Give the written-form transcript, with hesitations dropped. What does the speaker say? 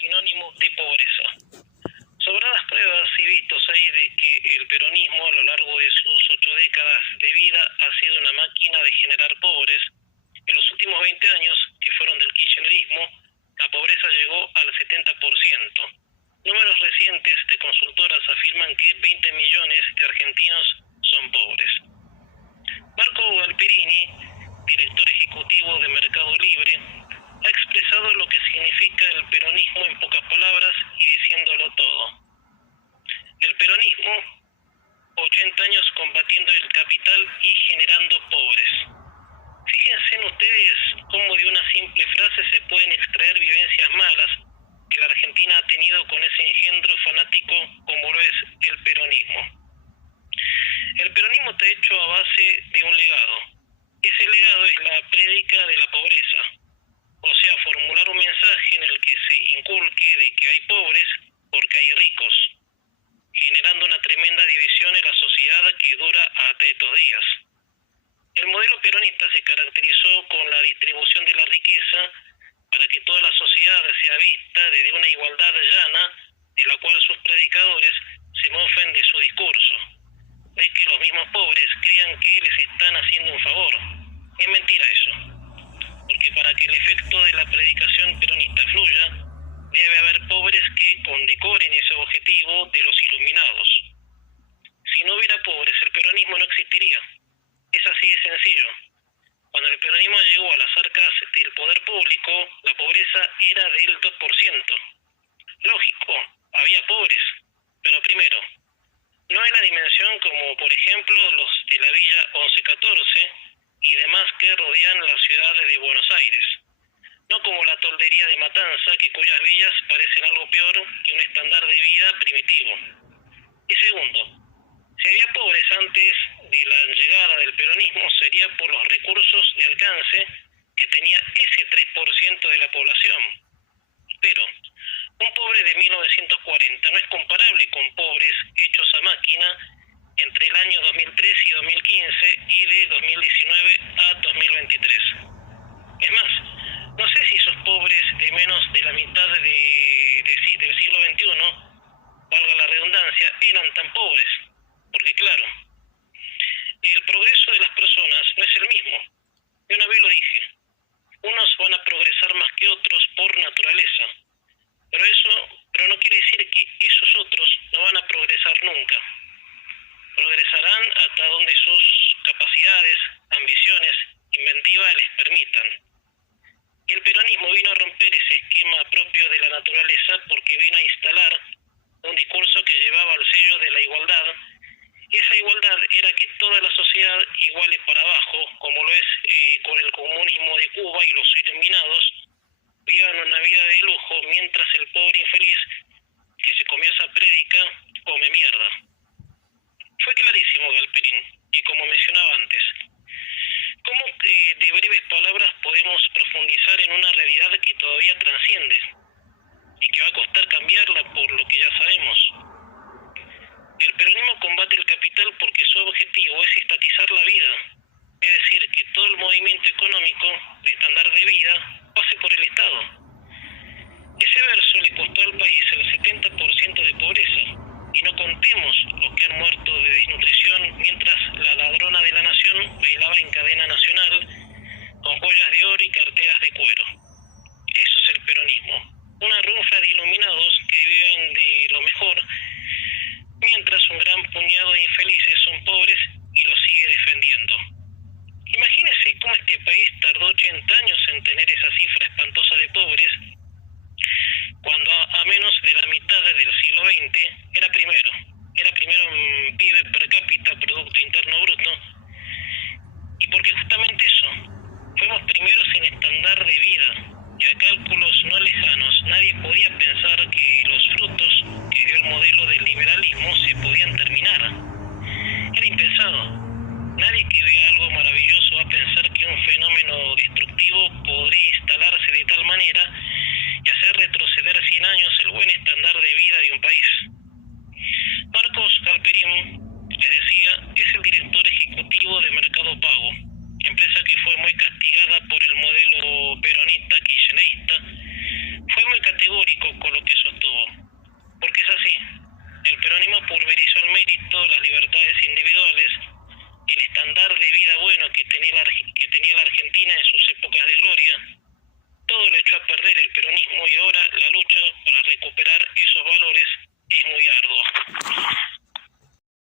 sinónimo de pobreza. Sobradas pruebas y vistos hay de que el peronismo a lo largo de sus 8 décadas de vida ha sido una máquina de generar pobres. En los últimos 20 años, que fueron del kirchnerismo, la pobreza llegó al 70%. Números recientes de consultoras afirman que 20 millones de argentinos son pobres. Marco Galperini, director ejecutivo de Mercado Libre, ha expresado lo que significa el peronismo en pocas palabras y diciéndolo todo. El peronismo, 80 años combatiendo el capital y generando pobres. Fíjense en ustedes cómo de una simple frase se pueden extraer vivencias malas que la Argentina ha tenido con ese engendro fanático como lo es el peronismo. El peronismo está hecho a base de un legado. Ese legado es la prédica de la pobreza, o sea, formular un mensaje en el que se inculque de que hay pobres porque hay ricos, generando una tremenda división en la sociedad que dura hasta estos días. El modelo peronista se caracterizó con la distribución de la riqueza para que toda la sociedad sea vista desde una igualdad llana, de la cual sus predicadores se mofen de su discurso, de que los mismos pobres crean que les están haciendo un favor. Es mentira eso, porque para que el efecto de la predicación peronista fluya, debe haber pobres que condecoren ese objetivo de los iluminados. Si no hubiera pobres, el peronismo no existiría. Es así de sencillo. Cuando el peronismo llegó a las arcas del poder público, la pobreza era del 2%. Lógico, había pobres, pero primero, no en la dimensión como por ejemplo los de la Villa 1114 y demás que rodean las ciudades de Buenos Aires, no como la toldería de Matanza, que cuyas villas parecen algo peor que un estándar de vida primitivo. Y segundo, si había pobres antes de la llegada del peronismo, sería por los recursos de alcance que tenía ese 3% de la población. Pero un pobre de 1940 no es comparable con pobres hechos a máquina entre el año 2003 y 2015 y de 2019 a 2023. Es más, no sé si esos pobres de menos de la mitad del siglo XXI, valga la redundancia, eran tan pobres. Porque claro, el progreso de las personas no es el mismo. Yo una vez lo dije, unos van a progresar más que otros por naturaleza, pero no quiere decir que esos otros no van a progresar nunca. Progresarán hasta donde sus capacidades, ambiciones, inventiva les permitan. Y el peronismo vino a romper ese esquema propio de la naturaleza porque vino a instalar un discurso que llevaba al sello de la igualdad, y esa igualdad era que toda la sociedad iguale para abajo, como lo es con el comunismo de Cuba y los iluminados, vivan una vida de lujo mientras el pobre infeliz que se comió esa prédica come mierda. Fue clarísimo Galperín, y como mencionaba antes, ¿cómo de breves palabras podemos profundizar en una realidad que todavía transciende y que va a costar cambiarla por lo que ya sabemos? El peronismo combate el capital porque su objetivo es estatizar la vida, es decir, que todo el movimiento económico, de estándar de vida, pase por el Estado. Ese verso le costó al país el 70% de pobreza, y no contemos los que han muerto de desnutrición mientras la ladrona de la nación bailaba en cadena nacional con joyas de oro y carteras de cuero. Eso es el peronismo, una runfa de iluminados que viven de lo mejor, mientras un gran puñado de infelices son pobres y lo sigue defendiendo. Imagínense cómo este país tardó 80 años en tener esa cifra espantosa de pobres, cuando a menos de la mitad del siglo XX era primero en PIB per cápita, Producto Interno Bruto, y porque justamente eso, fuimos primeros en estándar de vida, y a cálculos no lejanos nadie podía pensar que los frutos que dio el modelo del liberalismo se podían terminar. Era impensado. Nadie que vea algo maravilloso va a pensar que un fenómeno destructivo podría instalarse de tal manera y hacer retroceder 100 años el buen estándar de vida de un país. Marcos Galperín, les decía, es el director ejecutivo de Mercado Pago, empresa que fue muy castigada por el modelo peronista kirchnerista, fue muy categórico con lo que sostuvo, porque es así. El peronismo pulverizó el mérito, las libertades individuales, el estándar de vida bueno que tenía la Argentina en sus épocas de gloria. Todo lo echó a perder el peronismo y ahora la